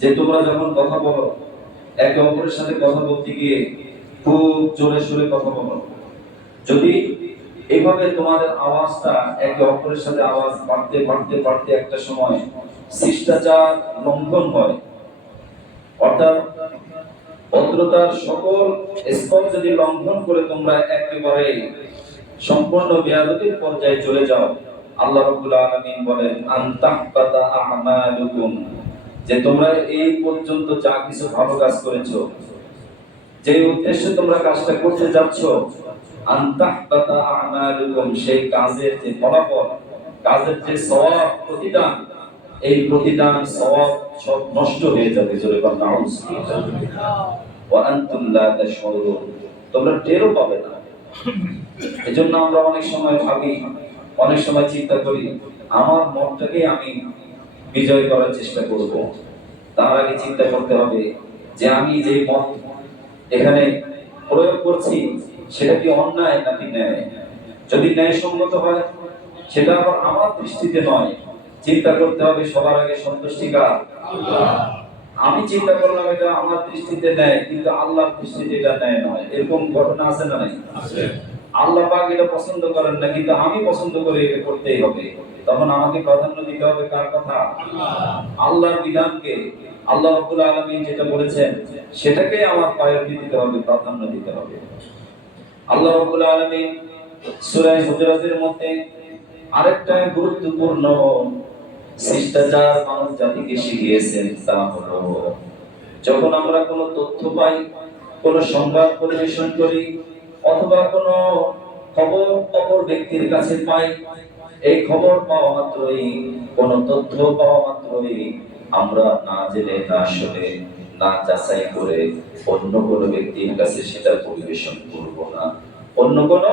যে তোমরা যখন কথা বলো একে অপরের সাথে কথা বলতে গিয়ে খুব জোরে সোরে কথা বলো, যদি এভাবে তোমাদের আওয়াজটা একে অপরের সাথে আওয়াজ বাড়তে বাড়তে বাড়তে একটা সময় শিষ্টাচার লঙ্ঘন হয়, অর্থাৎ ভদ্রতার সকল স্তর যদি লঙ্ঘন করে তোমরা একেবারে সম্পূর্ণ বেয়াদবির পর্যায়ে চলে যাও, আল্লাহ রাব্বুল আলামিন বলেন আনতাহবাতা আমালুকুম, যে তোমরা এই পর্যন্ত যা কিছু ভালো কাজ করেছো, যে উদ্দেশ্যে তোমরা কাজটা করতে যাচ্ছ, আনতাহবাতা আমালুকুম, সেই কাজের যে ফলাফল, কাজের যে সওয়াব প্রতিদান, এই প্রতিদান সওয়াব সব নষ্ট হয়ে যাবে। জোরে বলেন নাউযুবিল্লাহ। ওয়া আনতুম লা তাশউরুন, তোমরা টেরও পাবে না। এজন্য আমরা অনেক সময় ভাবি, অনেক সময় চিন্তা করি, আমার মনটাকে আমি বিজয় করার চেষ্টা করব। তার আগে চিন্তা করতে হবে যে আমি যে মত এখানে প্রয়োগ করছি সেটা কি অন্যায় নাকি ন্যায়। যদি ন্যায়সঙ্গত হয় সেটা আবার আমার দৃষ্টিতে নয়, চিন্তা করতে হবে সবার আগে সন্তুষ্টি কার? আল্লাহ। আমি চিন্তা করলাম এটা আমার দৃষ্টিতে ন্যায়, কিন্তু আল্লাহর দৃষ্টিতে এটা ন্যায় নয়। এরকম ঘটনা আছে না নাই? আছে। আল্লাহ পাক এটা পছন্দ করেন না, কিন্তু আমি পছন্দ করে এটা করতেই হবে। তখন আমাকে প্রাধান্য দিতে হবে কার কথা? আল্লাহ। আল্লাহর বিধানকে, আল্লাহ রাব্বুল আলামিন যেটা বলেছেন সেটাকে আমার প্রায়োরিটি দিতে হবে, প্রাধান্য দিতে হবে। আল্লাহ রাব্বুল আলামিন সূরা হুজুরাতের মধ্যে আরেকটা গুরুত্বপূর্ণ শিষ্টাচার মানব জাতিকে শিখিয়েছেন, তা হলো যখন আমরা কোনো তথ্য পাই, কোনো সংবাদ পরিবেশন করি, অথবা কোনো খবর অপর ব্যক্তির কাছে পাই, এই খবর পাওয়া মাত্রই, কোনো তথ্য পাওয়া মাত্রই আমরা না জেনে না শুনে না যাচাই করে অন্য কোনো ব্যক্তির কাছে সেটা পরিবেশন করব না, অন্য কোনো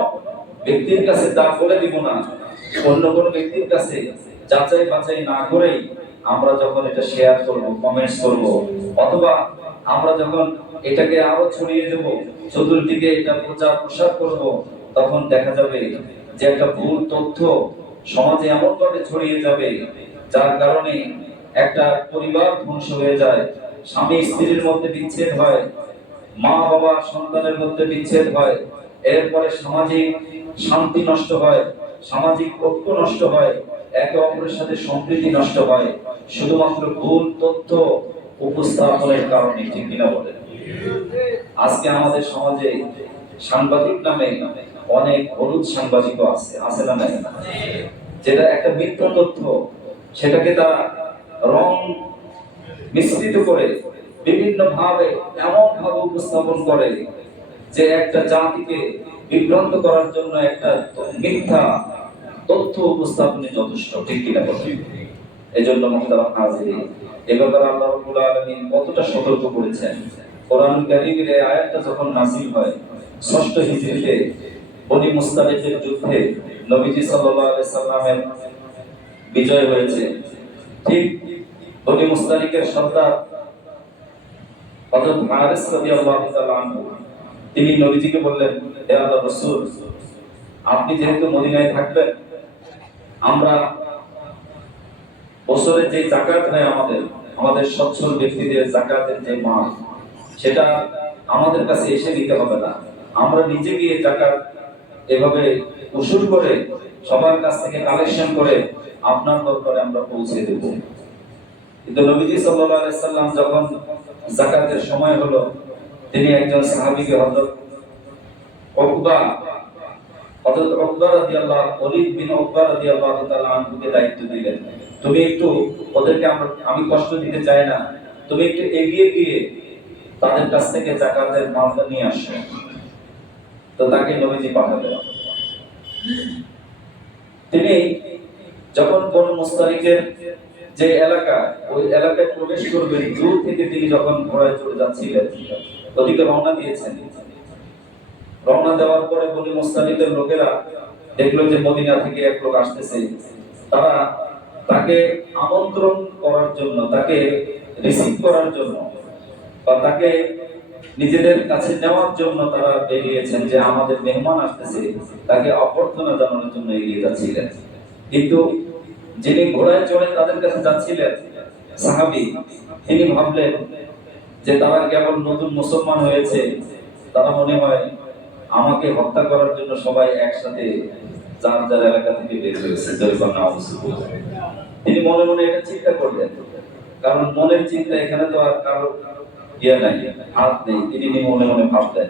ব্যক্তির কাছে তা বলে দিব না, অন্য কোনো ব্যক্তির কাছে যাচাই বাছাই না করেই আমরা যখন এটা শেয়ার করব, কমেন্টস করব, অথবা আমরা যখন এটাকে আরো ছড়িয়ে দেব, চতুর্দিকে এটা প্রচার প্রসার করব, তখন দেখা যাবে যে একটা ভুল তথ্য সমাজে এমন ভাবে ছড়িয়ে যাবে যার কারণে একটা পরিবার ধ্বংস হয়ে যায়, স্বামী স্ত্রীর মধ্যে বিচ্ছেদ হয়, মা বাবা সন্তানের মধ্যে বিচ্ছেদ হয়, এরপরে সামাজিক শান্তি নষ্ট হয়, সামাজিক ঐক্য নষ্ট হয়, একে অপরের সাথে সম্প্রীতি নষ্ট হয়, শুধুমাত্র ভুল তথ্য উপস্থাপনের কারণে। ঠিক কিনা বলেন? আজকে আমাদের সমাজে সাংবাদিক নামে অনেক হলুদ সাংবাদিকও আছে, আছে না নাই? যেটা একটা মিথ্যা তথ্য, সেটাকে তারা রং মিশ্রিত করে বিভিন্ন ভাবে এমন ভাবে উপস্থাপন করে যে একটা জাতিকে বিভ্রান্ত করার জন্য একটা মিথ্যা তথ্য উপস্থাপনে যথেষ্ট। ঠিক কিনা বলেন? এজন্য মুহতারাম হাজিরিন, এই ব্যাপারে আল্লাহ রাব্বুল আলামিন কতটা সতর্ক করেছেন। কোরআন কারীমের এই আয়াতটা যখন নাযিল হয় ৬ষ্ঠ হিজরিতে বনি মুস্তালিকের যুদ্ধে নবীজি সাল্লাল্লাহু আলাইহি সাল্লামের বিজয় হয়েছে। ঠিক বনি মুস্তালিকের সর্দার হযরত হারিস রাদিয়াল্লাহু তাআলা আনহু, তিনি নবীজিকে বললেন, হে আল্লাহর রাসূল, আপনি যেহেতু মদিনায় থাকবেন, আমরা বছরে যে যাকাত হয় আমাদের সচ্ছল ব্যক্তিদের যাকাতের যে মাল, সেটা আমাদের কাছে এসে দিতে হবে না, আমরা নিজে গিয়ে যাকাত এভাবে উসুল করে সবার কাছ থেকে কালেকশন করে আপনার দরবারে আমরা পৌঁছে দেব। কিন্তু নবীজি সাল্লাল্লাহু আলাইহি সাল্লাম যখন যাকাতের সময় হলো, তিনি একজন সাহাবীকে হযরত উকবা রাদিয়াল্লাহু, ওলীদ বিন উকবা রাদিয়াল্লাহু তাআলা আনহুকে দায়িত্ব দিলেন, তুমি একটু ওদেরকে, আমি কষ্ট দিতে চাই না, তুমি একটু এগিয়ে গিয়ে তাদের কাছ থেকে যাকাতের মালটা নিয়ে আসো। তো তাকে নবীজি পাঠালেন। তিনি যখন কোন মুস্তালিকের যে এলাকা, ওই এলাকায় প্রবেশ করবেন, দূর থেকে তিনি যখন ঘোড়ায় চড়ে যাচ্ছিলেন, ওদিকে রওনা দিয়েছেন। রওনা দেওয়ার পরে বনি মুস্তালিকের লোকেরা দেখলো যে মদিনা থেকে এক লোক আসতেছে। তারা তাকে আমন্ত্রণ করার জন্য, তাকে রিসিভ করার জন্য, বা তাকে নিজেদের কাছে নেওয়ার জন্য তারা বেরিয়েছেন, যে আমাদের মেহমান আসতেছে, তাকে অভ্যর্থনা জানানোর জন্য এগিয়ে যাচ্ছিলেন। কিন্তু যিনি ঘোড়ায় চড়ে তাদের কাছে যাচ্ছিলেন সাহাবী, তিনি ভাবলেন যে তারা কেবল নতুন মুসলমান হয়েছে, তারা মনে হয় আমাকে হত্যা করার জন্য সবাই একসাথে যার যার এলাকা থেকে বের হয়েছে। তিনি মনে মনে এটা চিন্তা করলেন, কারণ মনের চিন্তা এখানে তো আর কারো ইয়ে নাই, হাত নেই। তিনি মনে মনে ভাবলেন,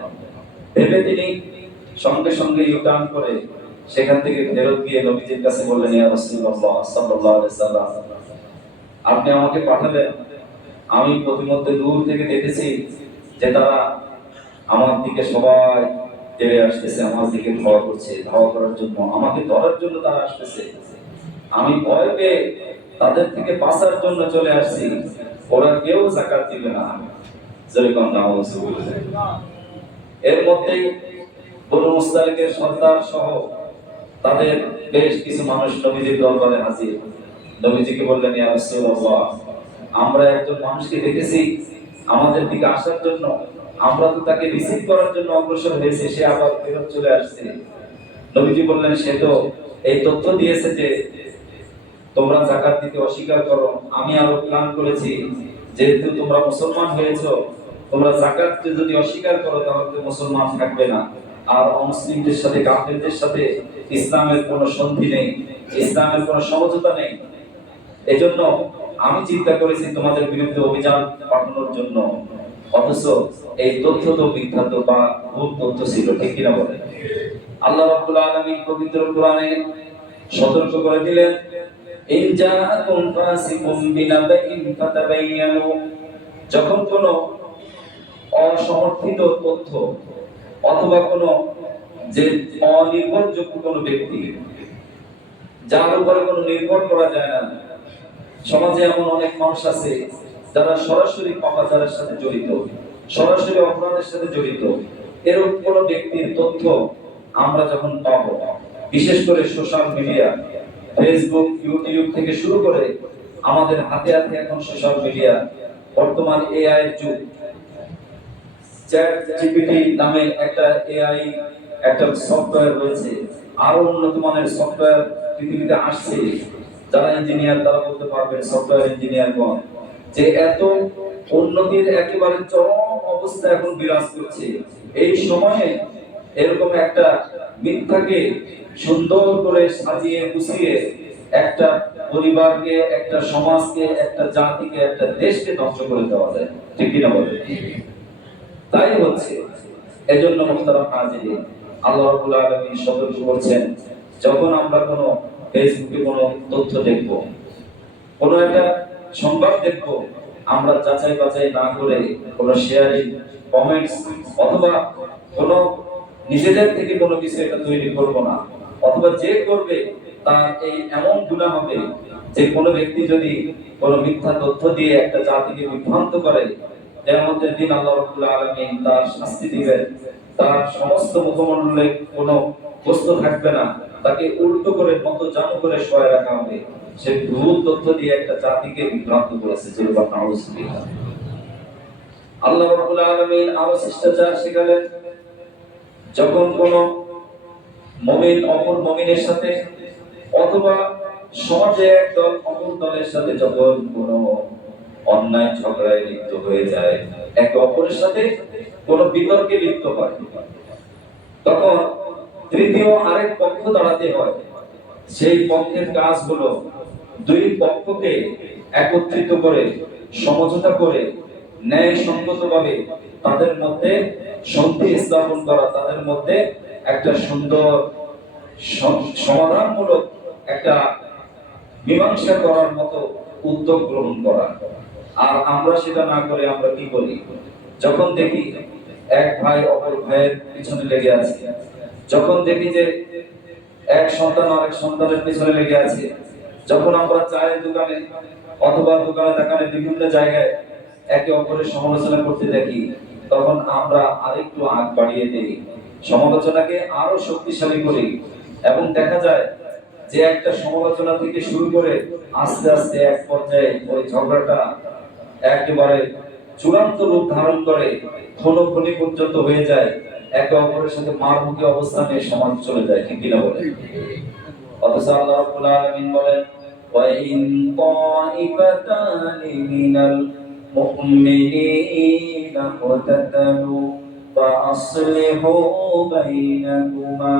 ভেবে তিনি সঙ্গে সঙ্গে ইউটার্ন করে সেখান থেকে ফেরত গিয়ে নবীজির কাছে বললেন, ইয়া রাসূলুল্লাহ সাল্লাল্লাহু আলাইহি সাল্লাম, আপনি আমাকে পাঠালেন, আমি প্রতিমধ্যে দূর থেকে দেখেছি যে তারা আমার দিকে সবাই তেড়ে আসতেছে, আমার দিকে ধাওয়া করছে, ধাওয়া করার জন্য, আমাকে ধরার জন্য তারা আসতেছে। আমি ভয় পেয়ে তাদের থেকে বাঁচার জন্য চলে আসছি, ওরা কেউ যাকাত দিবে না। যেরকম নামাজ এর মধ্যেই বনু মুস্তালিকের সর্দার সহ তাদের বেশ কিছু মানুষ নবীজির দরবারে হাজির। নবীজিকে বললেন, ইয়া রাসূলুল্লাহ, আমরা একজন মানুষকে দেখেছি আমাদের দিকে আসার জন্য, আমরা তো তাকে রিসিভ করার জন্য অগ্রসর হয়েছে, সে আবার ফেরত চলে আসছে। নবীজি বললেন, সে তো এই তথ্য দিয়েছে যে তোমরা যাকাত দিতে অস্বীকার করো। আমি আরো প্ল্যান করেছি, যেহেতু তোমরা মুসলমান হয়েছো, তোমরা যাকাত যদি অস্বীকার করো তাহলে মুসলমান থাকবে না। আর অমুসলিমদের সাথে, কাফেরদের সাথে ইসলামের কোনো সন্ধি নেই, ইসলামের কোনো সমঝোতা নেই। এজন্য আমি চিন্তা করেছি তোমাদের বিরুদ্ধে অভিযান পাঠানোর জন্য। অথচ এই তথ্য তো মিথ্যা বা ভুল তথ্য ছিল, ঠিক কিনা বলে? আল্লাহ রাব্বুল আলামিন পবিত্র কোরআনে সতর্ক করে দিলেন, ইন জাআকুম ফাসিকুম বিনাবাইন ফাতাবায়ানু, যখন কোনো অসমর্থিত তথ্য অথবা কোনো যে অনির্ভরযোগ্য কোনো ব্যক্তি, যার উপরে কোনো নির্ভর করা যায় না, সমাজে এমন অনেক মানুষ আছে যারা সরাসরি পাপাচারের সাথে জড়িত, সরাসরি অপরাধের সাথে জড়িত, এরকম কোনো ব্যক্তির তথ্য আমরা যখন পাবো, বিশেষ করে সোশ্যাল মিডিয়া, ফেসবুক, ইউটিউব থেকে শুরু করে আমাদের হাতে হাতে এখন সোশ্যাল মিডিয়া, বর্তমান এআই এর যুগ। চ্যাট জিপিটি নামে একটা এআই একটা সফটওয়্যার রয়েছে, আরো উন্নত মানের সফটওয়্যার পৃথিবীতে আসছে। যারা ইঞ্জিনিয়ার তারা বলতে পারবেন, সফটওয়্যার ইঞ্জিনিয়ারগণ, যে এত উন্নতির একেবারে চরম অবস্থা এখন বিরাজ করছে। এই সময়ে এরকম একটা মিথ্যাকে সুন্দর করে সাজিয়ে গুছিয়ে একটা পরিবারকে, একটা সমাজকে, একটা জাতিকে, একটা দেশকে ধ্বংস করে দেওয়া যায়, ঠিক কিনা বলে? তাই হচ্ছে। এজন্য মুহতারাম হাজিরিন, আল্লাহ রাব্বুল আলামিন সতর্ক করছেন, যখন আমরা কোনো ফেসবুকে কোনো তথ্য দেখব, কোনো একটা সংবাদ দেখব, আমরা যাচাই বাছাই না করে কোনো শেয়ারিং, কমেন্টস অথবা কোনো নিজেদের থেকে কোনো কিছু এটা তৈরি করব না। অথবা যে করবে তার এই এমন গুনাহ হবে যে কোনো ব্যক্তি যদি কোনো মিথ্যা তথ্য দিয়ে একটা জাতিকে বিভ্রান্ত করে, কিয়ামতের দিন আল্লাহ রাব্বুল আলামিন তার শাস্তি দিবেন। তার সমস্ত মুখমণ্ডলে কোনো বস্তু থাকবে না, তাকে উল্টো করে মতো জানু করে শোয়া রাখা হবে। সে ভুল তথ্য দিয়ে একটা জাতিকে বিভ্রান্ত করেছে। যেরকম নাউজুবিল্লাহ। আল্লাহ রাব্বুল আলামিন আরো শিষ্টাচার শেখালেন, যখন কোনো মুমিন অপর মুমিনের সাথে অথবা সমাজে একদল অপর দলের সাথে যখন কোনো অন্যায় ঝগড়ায় লিপ্ত হয়ে যায়, একে অপরের সাথে কোনো বিতর্কে লিপ্ত হয়, তখন তৃতীয় আরেক পক্ষ দাঁড়াতে হয়। সেই পক্ষের কাজ হলো দুই পক্ষকে একত্রিত করে, সমঝোতা করে, ন্যায়সঙ্গতভাবে তাদের মধ্যে সন্ধি স্থাপন করা, তাদের মধ্যে একটা সুন্দর সমাধানমূলক একটা মীমাংসা করার মতো উদ্যোগ গ্রহণ করা। আর আমরা সেটা না করে আমরা কি করি? যখন দেখি এক ভাই অপর ভাইয়ের পিছনে লেগে আছে, যখন দেখি যে এক সন্তান আরেক সন্তানের পিছনে লেগে আছে, যখন আমরা চায়ের দোকানে অথবা দোকানে দোকানে বিভিন্ন জায়গায় একে অপরের সমালোচনা করতে দেখি, তখন আমরা আরেকটু আগ বাড়িয়ে দিই, সমালোচনাকে আরো শক্তিশালী করি, এবং দেখা যায় যে একটা সমালোচনা থেকে শুরু করে আস্তে আস্তে এক পর্যায়ে ওই ঝগড়াটা একেবারে চূড়ান্ত রূপ ধারণ করে, খুনোখুনি পর্যন্ত হয়ে যায়, একে অপরের সাথে মারমুখী অবস্থানে সমাজ চলে যায়, ঠিক কিনা বলে? অথচ আল্লাহ রাব্বুল আলামিন বলেন, وإن طائفتان من المؤمنين اقتتلوا فأصلحوا بينهما